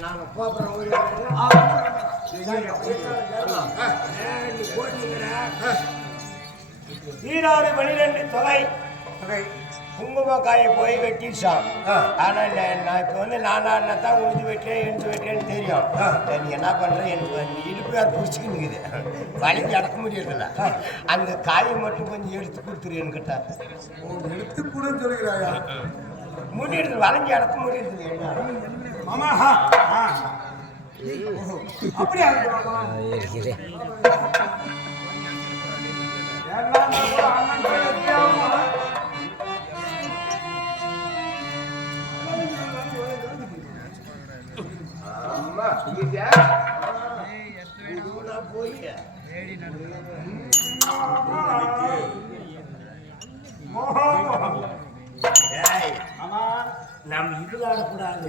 நான் போடுறேன் ஈராறு 12 தொகை குங்குமக்காயை போய் வெட்டிச்சான். ஆனா நான் இப்ப வந்து நானா தான் உழுது வெட்டேன் எடுத்து வெட்டேன்னு தெரியும். நீ என்ன பண்ற, எனக்கு இடுப்பு வேறு பிடிச்சிக்கிது, வலிக்கு அடக்க முடியறதில்ல. அந்த காயை மட்டும் கொஞ்சம் எடுத்து கொடுத்துரு என்கிட்ட. எடுத்து கூட சொல்லுகிறாயா? முடியறது வளைஞ்சி அடக்க முடியறது மாமா. அப்படியா நாம் இதுல ஆடக்கூடாது.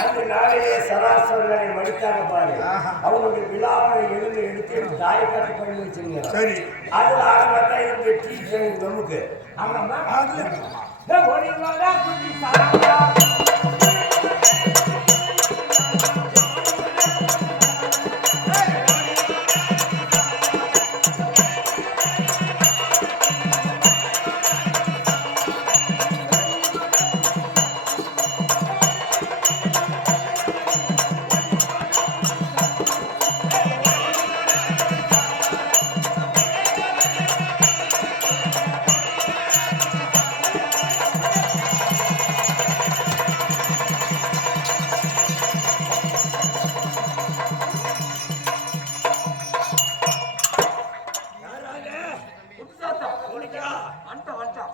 அந்த நாளையே சராசரிகளை மடித்தாங்க பாரு, அவங்களுடைய விழாவை எழுந்து எடுத்து தாயக்கட்டு பண்ணி வச்சிருங்க. சரி, அதுல ஆரம்பத்தான் இருந்து டீ நமக்கு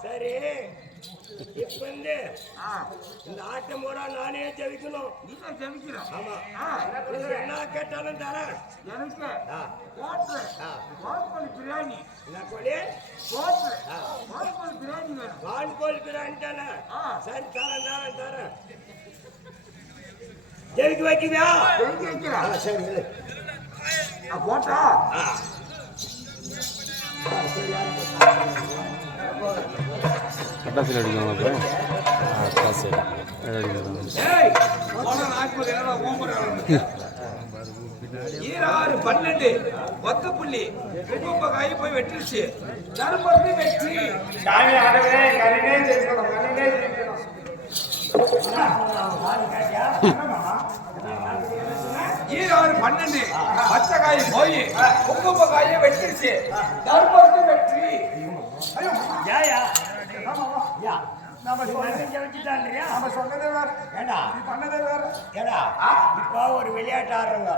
சரி. இப்ப வந்து இந்த ஆட்டம் போடா நானே ஜெயிக்கணும். ஆமா, என்ன கேட்டாலும் தரேன். எனக்கு பிரியாணி, வான்கோழி பிரியாணி தானே? சரி, தரேன் தரேன். ஜெயிக்க வைக்கிறியா? சரி போட்டா கட்டாசில் அடிக்கணும். ஈராறு 12 10 குங்குமக்காயை போய் வெட்டிருச்சு. தர்மத்தை வெற்றி ஈராறு 12 பச்சைக்காயை போய் குங்குமக்காயை வெட்டிருச்சு. தர்மத்தை வெற்றி. இப்ப ஒரு விளையாட்டு ஆடுறாங்க,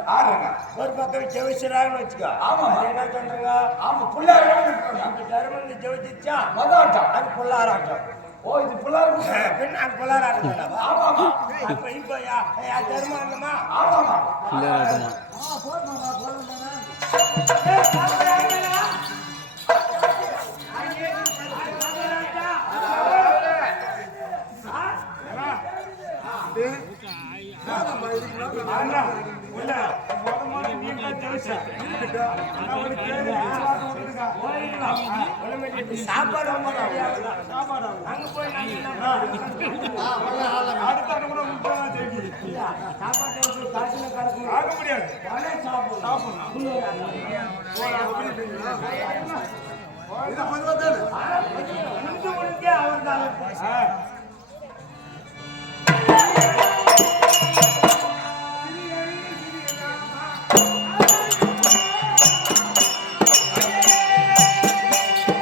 ஒரு பக்கம் ஜெயிச்சுறாங்கன்னு வச்சுக்கோ. என்ன சொல்றாங்க? தர்மம் ஜெயிச்சிச்சா மதாட்டம், அது புல்லாராட்டம். ஓ, இது புல்லார் பின்ன அது புல்லாராட்டம். இப்ப இப்ப தர்மம் இல்லமா? புல்லாராட்டமா? சாப்பாடு அங்க போய் சாப்பாடு காட்டில கிடக்கும் ஆக முடியாது. அவர் தான்